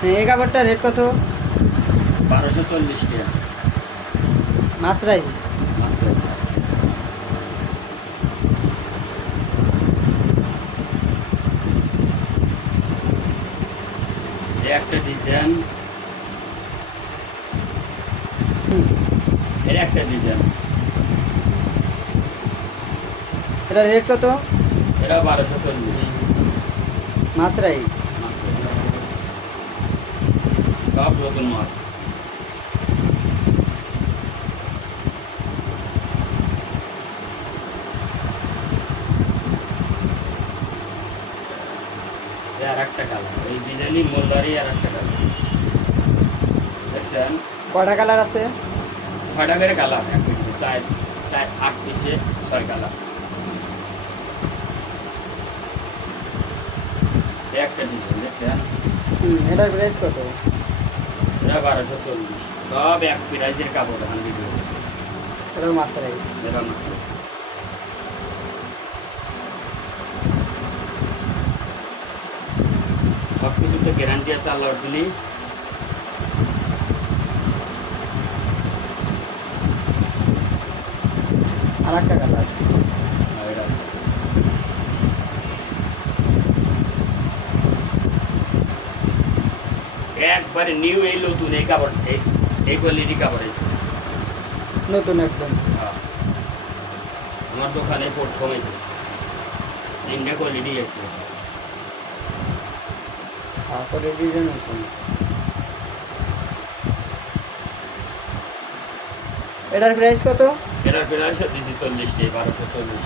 হ্যাঁ, এই কাপড়টার রেট কত? 1240 টাকা। মাছ রাইস। মাছ রাইস। এই একটা ডিজাইন, এর একটা ডিজাইন, এটা রেট কত? এটা 1240। মাছ রাইস। মাছ রাইস। সব নতুন মাল। আর একটা কালার, এই ডিজাইনই মোলদারি আর একটা কালার দেখছেন। কয়টা কালার আছে? 6টা করে কালার, এক পিসে 8 পিসে 6 কালার। এই একটা ডিজাইন দেখছেন। এটার প্রাইস কত? এটা 1240। সব এক প্রাইসের কাপড় এখানে বিক্রি হচ্ছে। এটা মাছ রাইস। এটা মাছ রাইস। সব কিছুর তো গ্যারান্টি আছে আল্লাহর দিলি। আর একটা কালার। একবারে নিউ, এই নতুন, এই কাপড়, এই কোয়ালিটি কাপড় আছে নতুন একদম। আমার দোকানে প্রথম আছে, 3টা কোয়ালিটি আছে। তারপরে ডিজাইন নতুন। এটার প্রাইস কত? এটার প্রাইস দিছি 40 টাকা, 1240।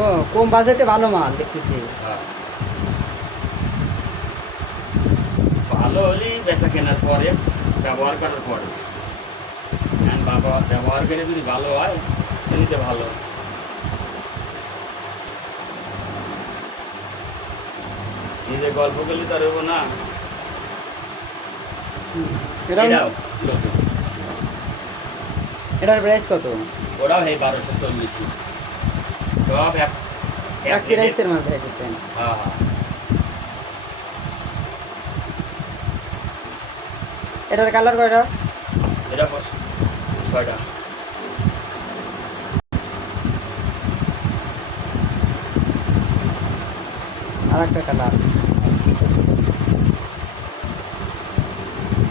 ও, কম বাজেটে ভালো মাল দেখতেছি। হ্যাঁ, ভালো হলেই বেচা কেনার পরে, ব্যবহার করার পরে। বাবা ব্যবহার করে যদি ভালো হয় তাহলে তো ভালো। নিজে গল্প করলে তো আর হবো না। এটাও এটাও নতুন। এটার প্রাইস কত? ওরাও এই 1240। সব এক প্রাইসের মাল চাইতেছেন? হ্যাঁ হ্যাঁ। এটার কালার কয়টা? এটা 6টা। আর একটা কালার।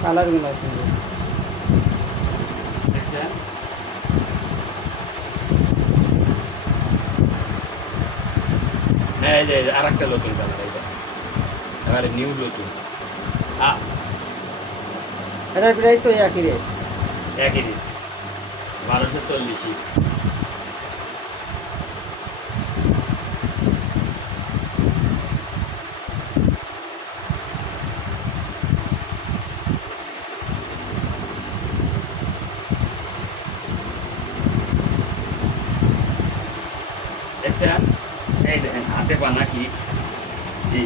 কালারগুলো সুন্দর। দেখছেন। হ্যাঁ, এই যে আর একটা নতুন কালার, এটা এবারে নিউ নতুন। এটার প্রাইস ওই একই রেট? একই রেট, 1240। দেখছেন, এই দেখেন হাতে বানা কি, জি।